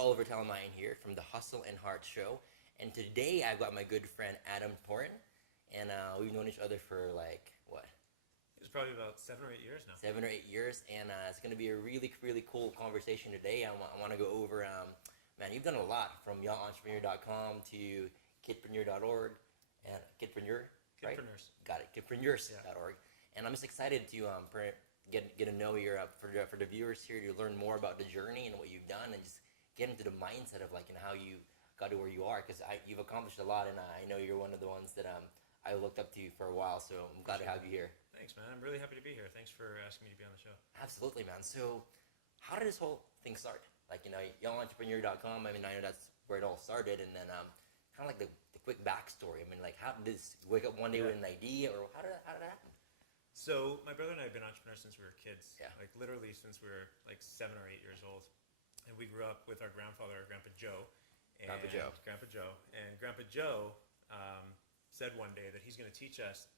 Oliver Talamine here from the Hustle and Heart Show, and today I've got my good friend Adam Torrin, and we've known each other for like what? It was probably about 7 or 8 years now. 7 or 8 years, and it's going to be a really cool conversation today. I want to go over, man, you've done a lot from youngentrepreneur.com to kidpreneur.org and kidpreneur, right? Kidpreneurs. Got it, kidpreneurs.org, and I'm just excited to get to know your for the viewers here to learn more about the journey and what you've done and just get into the mindset of like and how you got to where you are because you've accomplished a lot and I know you're one of the ones that I looked up to for a while, so I'm glad to have you here. Thanks, man. I'm really happy to be here. Thanks for asking me to be on the show. Absolutely, man. So how did this whole thing start? Like, youngentrepreneur.com, I mean, I know that's where it all started, and then kind of like the quick backstory. I mean, like, how did this wake up one day with an idea, or how did it happen? So my brother and I have been entrepreneurs since we were kids. Yeah. Like literally since we were like 7 or 8 years old. And we grew up with our grandfather, Grandpa Joe. Grandpa Joe. And Grandpa Joe said one day that he's going to teach us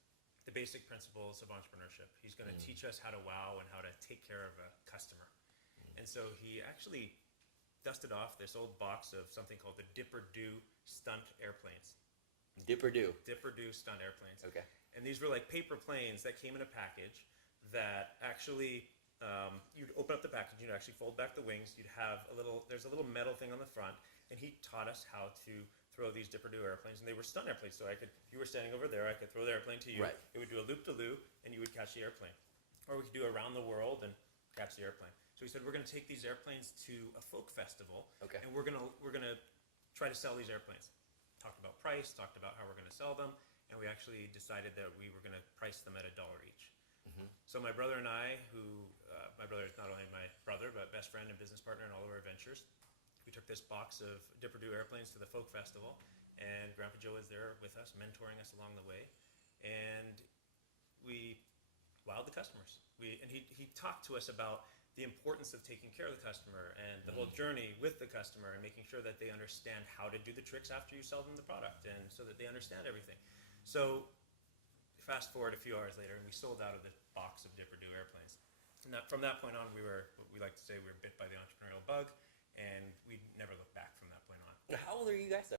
the basic principles of entrepreneurship. He's going to teach us how to wow and how to take care of a customer. And so he actually dusted off this old box of something called the Dipper-Do stunt airplanes. Dipper-Do stunt airplanes. Okay. And these were like paper planes that came in a package that actually, you'd open up the package, you'd actually fold back the wings, there's a little metal thing on the front, and he taught us how to throw these Dipper-Do airplanes, and they were stunt airplanes, so if you were standing over there, I could throw the airplane to you, Right. It would do a loop-de-loop, and you would catch the airplane. Or we could do around the world and catch the airplane. So he said, we're going to take these airplanes to a folk festival, Okay. and we're going to try to sell these airplanes. Talked about price, talked about how we're going to sell them, and we actually decided that we were going to price them at $1 each. So my brother and I, my brother is not only my brother, but best friend and business partner in all of our adventures, we took this box of Dipper-Do airplanes to the folk festival, and Grandpa Joe was there with us, mentoring us along the way, and we wowed the customers. And he talked to us about the importance of taking care of the customer and the whole journey with the customer and making sure that they understand how to do the tricks after you sell them the product and so that they understand everything. So fast forward a few hours later and we sold out of the box of Dipper-Do airplanes. And from that point on, we like to say we were bit by the entrepreneurial bug, and we never looked back from that point on. How old are you guys?